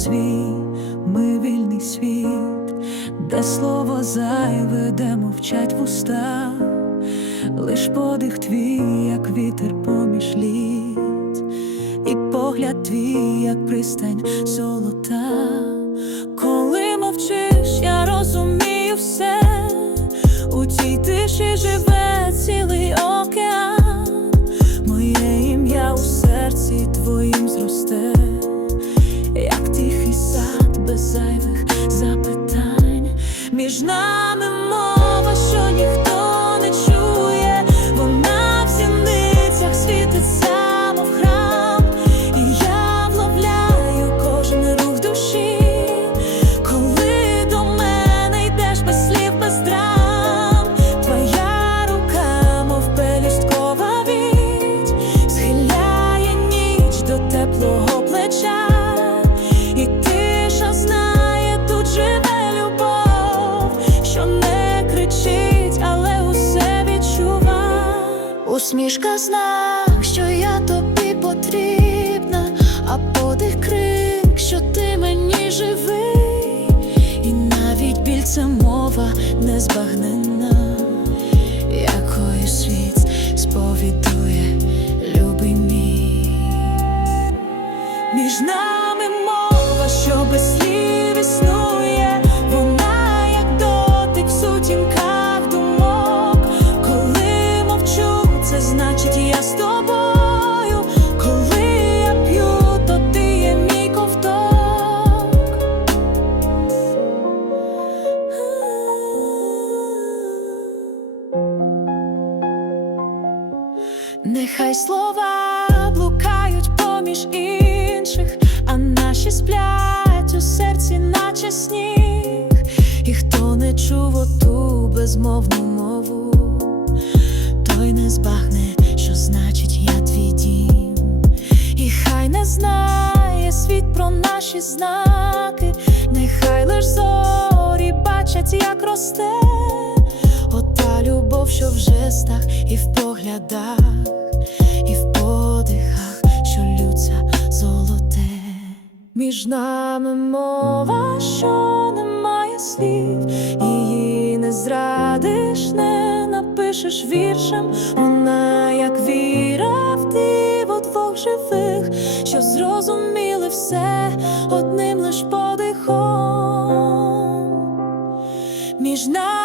свій, ми вільний світ, де слово зайве, де мовчать вуста, лиш подих твій, як вітер поміж літ, і погляд твій, як пристань золота. Коли мовчиш, я розумію все, у тій тиші живе Між Усмішка знак, що я тобі потрібна, а подих крик, що ти мені живий, і навіть біль це мова незбагненна, якою світ сповідує, любий мій. Між нами мова, що без слів існує, Нехай слова блукають поміж інших, а наші сплять у серці, наче сніг, і хто не чув оту безмовну мову, той не збагне, що значить я твій дім, і хай не знає світ про наші знаки, нехай лиш зорі бачать, як росте. Любов, що в жестах і в поглядах, і в подихах, що лються золоте. Між нами мова, що не має слів, її не зрадиш, не напишеш віршем. Вона, як віра в диво двох живих, що зрозуміли все одним лиш подихом. Між нами